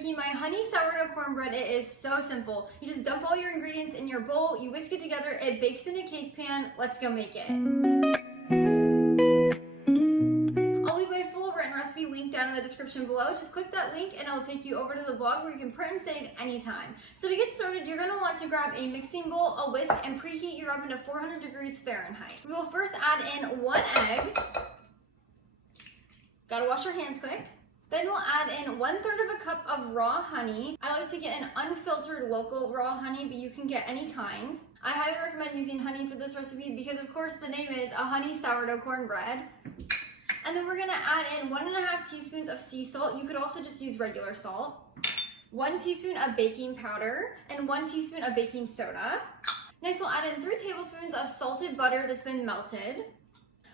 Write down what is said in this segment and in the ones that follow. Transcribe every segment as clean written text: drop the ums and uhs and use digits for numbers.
making my honey sourdough cornbread. It is so simple. You just dump all your ingredients in your bowl, you whisk it together, it bakes in a cake pan. Let's go make it. I'll leave my full written recipe link down in the description below. Just click that link and it'll take you over to the blog where you can print and save anytime. So to get started, you're going to want to grab a mixing bowl, a whisk, and preheat your oven to 400 degrees Fahrenheit. We will first add in 1 egg. Gotta wash your hands quick. Then we'll add in 1/3 of a cup of raw honey. I like to get an unfiltered local raw honey, but you can get any kind. I highly recommend using honey for this recipe because of course the name is a honey sourdough cornbread. And then we're gonna add in 1½ teaspoons of sea salt. You could also just use regular salt. 1 teaspoon of baking powder and 1 teaspoon of baking soda. Next we'll add in 3 tablespoons of salted butter that's been melted,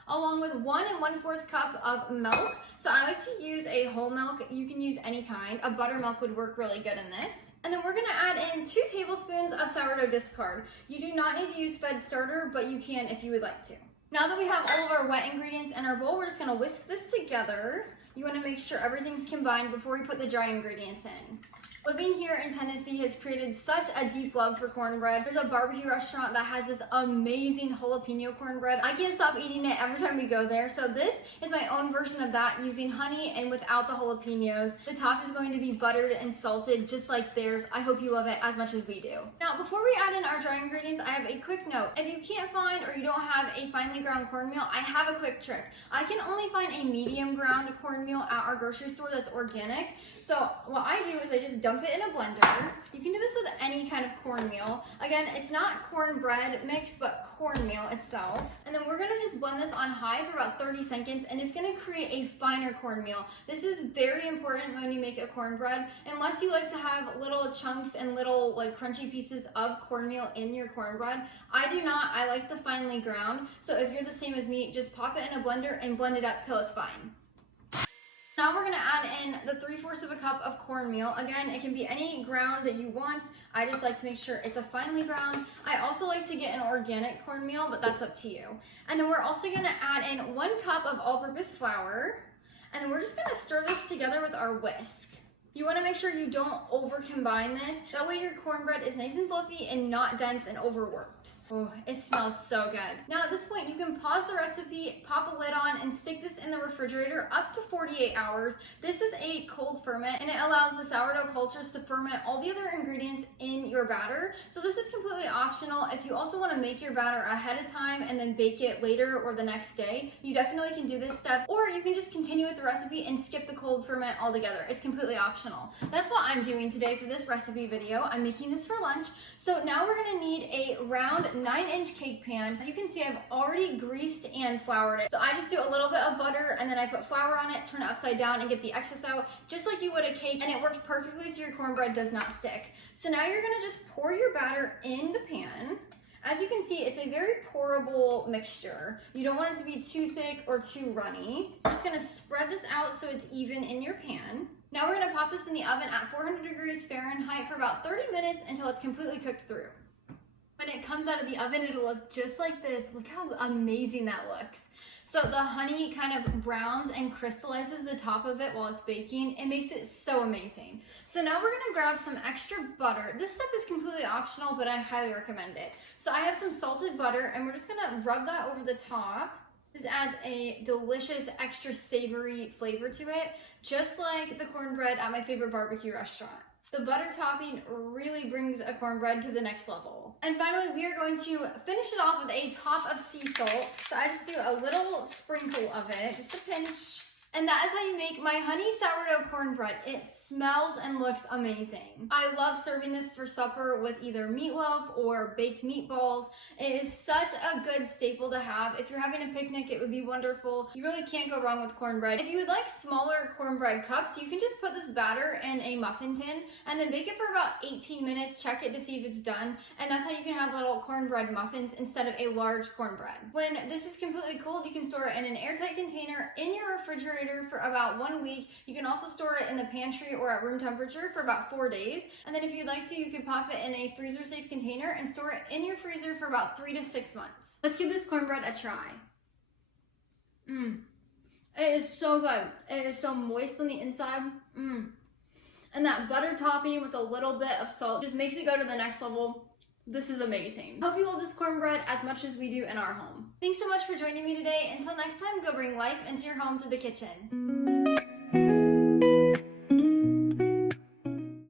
along with 1 1/4 cup of milk. So I like to use a whole milk. You can use any kind. A buttermilk would work really good in this. And then we're gonna add in 2 tablespoons of sourdough discard. You do not need to use fed starter, but you can if you would like to. Now that we have all of our wet ingredients in our bowl, we're just gonna whisk this together. You wanna make sure everything's combined before we put the dry ingredients in. Living here in Tennessee has created such a deep love for cornbread. There's a barbecue restaurant that has this amazing jalapeno cornbread. I can't stop eating it every time we go there. So this is my own version of that, using honey and without the jalapenos. The top is going to be buttered and salted just like theirs. I hope you love it as much as we do. Now, before we add in our dry ingredients, I have a quick note. If you can't find or you don't have a finely ground cornmeal, I have a quick trick. I can only find a medium ground cornmeal at our grocery store that's organic. So what I do is I just dump it in a blender. You can do this with any kind of cornmeal. Again, it's not cornbread mix, but cornmeal itself. And then we're gonna just blend this on high for about 30 seconds, and it's gonna create a finer cornmeal. This is very important when you make a cornbread. Unless you like to have little chunks and little like crunchy pieces of cornmeal in your cornbread. I do not, I like the finely ground. So if you're the same as me, just pop it in a blender and blend it up till it's fine. Now we're gonna add in the 3/4 of a cup of cornmeal. Again, it can be any ground that you want. I just like to make sure it's a finely ground. I also like to get an organic cornmeal, but that's up to you. And then we're also gonna add in 1 cup of all-purpose flour. And then we're just gonna stir this together with our whisk. You wanna make sure you don't over combine this. That way your cornbread is nice and fluffy and not dense and overworked. Oh, it smells so good. Now at this point, you can pause the recipe, pop a lid on, and stick this in the refrigerator up to 48 hours. This is a cold ferment, and it allows the sourdough cultures to ferment all the other ingredients in your batter. So this is completely optional. If you also want to make your batter ahead of time and then bake it later or the next day, you definitely can do this step, or you can just continue with the recipe and skip the cold ferment altogether. It's completely optional. That's what I'm doing today for this recipe video. I'm making this for lunch. So now we're gonna need a round 9-inch cake pan. As you can see, I've already greased and floured it. So I just do a little bit of butter and then I put flour on it, turn it upside down and get the excess out, just like you would a cake, and it works perfectly so your cornbread does not stick. So now you're gonna just pour your batter in the pan. As you can see, it's a very pourable mixture. You don't want it to be too thick or too runny. I'm just gonna spread this out so it's even in your pan. Now we're gonna pop this in the oven at 400 degrees Fahrenheit for about 30 minutes until it's completely cooked through. When it comes out of the oven, it'll look just like this. Look how amazing that looks. So the honey kind of browns and crystallizes the top of it while it's baking. It makes it so amazing. So now we're gonna grab some extra butter. This step is completely optional, but I highly recommend it. So I have some salted butter, and we're just gonna rub that over the top. This adds a delicious, extra savory flavor to it, just like the cornbread at my favorite barbecue restaurant. The butter topping really brings a cornbread to the next level. And finally, we are going to finish it off with a top of sea salt. So I just do a little sprinkle of it, just a pinch. And that is how you make my honey sourdough cornbread. It smells and looks amazing. I love serving this for supper with either meatloaf or baked meatballs. It is such a good staple to have. If you're having a picnic, it would be wonderful. You really can't go wrong with cornbread. If you would like smaller cornbread cups, you can just put this batter in a muffin tin and then bake it for about 18 minutes. Check it to see if it's done. And that's how you can have little cornbread muffins instead of a large cornbread. When this is completely cooled, you can store it in an airtight container in your refrigerator for about 1 week. You can also store it in the pantry or at room temperature for about 4 days. And then if you'd like to, you can pop it in a freezer safe container and store it in your freezer for about 3 to 6 months. Let's give this cornbread a try. It is so good. It is so moist on the inside. And and that butter topping with a little bit of salt just makes it go to the next level. This is amazing. Hope you love this cornbread as much as we do in our home. Thanks so much for joining me today. Until next time, go bring life into your home through the kitchen.